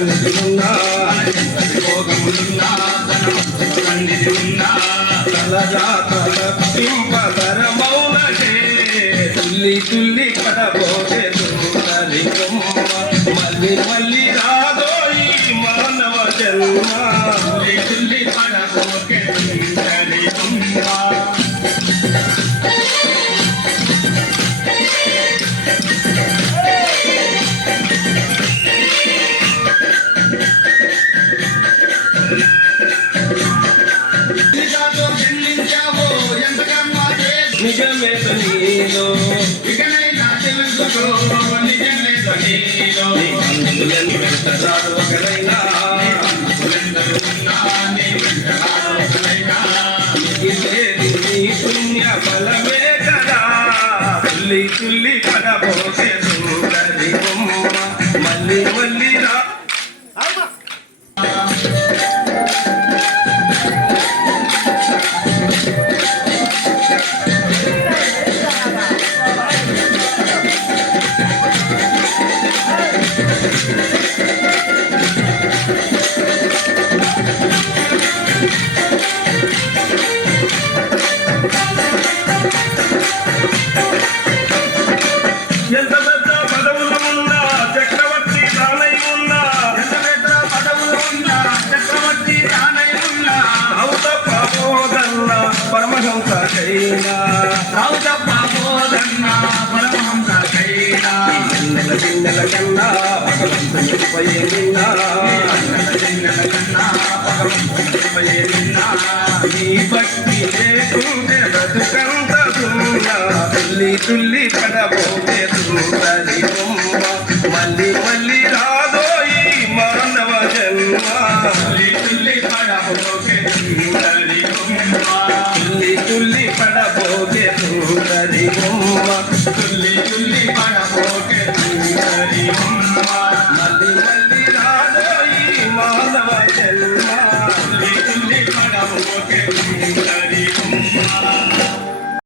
సన్నిధి ఉన్నా సన్నిధి ఉన్నా తలజాతరమౌనటే తుల్లి తుల్లి పడబోతే తుల్లి కొమ్మ మళ్ళీ మళ్ళీ రాదో ఈ మానవ జన్మ తుల్లి తుల్లి పడబోతే తుల్లి కొమ్మ నిజమే నీలో ఇకనైనా తెలుసుకో నిజమే నీలో అందులని వెంటరాడు ఒకరైనా నీ పుణ్య బలమే కదా తుల్లి తుల్లి పడబోతే సుందరి బొమ్మ మళ్ళీ మళ్ళీ రా ఎంత పెద్ద పదవులు ఉన్నా చక్రవర్తి తానై ఉన్నా ఎంత పెద్ద పదవులు ఉన్నా చక్రవర్తి తానై ఉన్నా అవుత పాపోదన్న పరమహంసైనా అవుత పాపోదన్న పరమహంసైనా చిన్నెల చిన్నెల కన్నా భగవంతునిపై నిన్నా చిన్నెల కన్నా భగవంతునిపై నిన్నా ఈ భక్తి లేకుంటే బ్రతుకంత సున్నా తుల్లి తుల్లి పడబోతే సుందరి బొమ్మ మళ్ళీ మళ్ళీ రాదో ఈ మానవ జన్మ తుల్లి తుల్లి పడబోతే సుందరి బొమ్మ తుల్లి తుల్లి పడబోతే సుందరి బొమ్మ తుల్లి తుల్లి పడబోతే సుందరి బొమ్మ మళ్ళీ మళ్ళీ రాదో ఈ మానవ జన్మ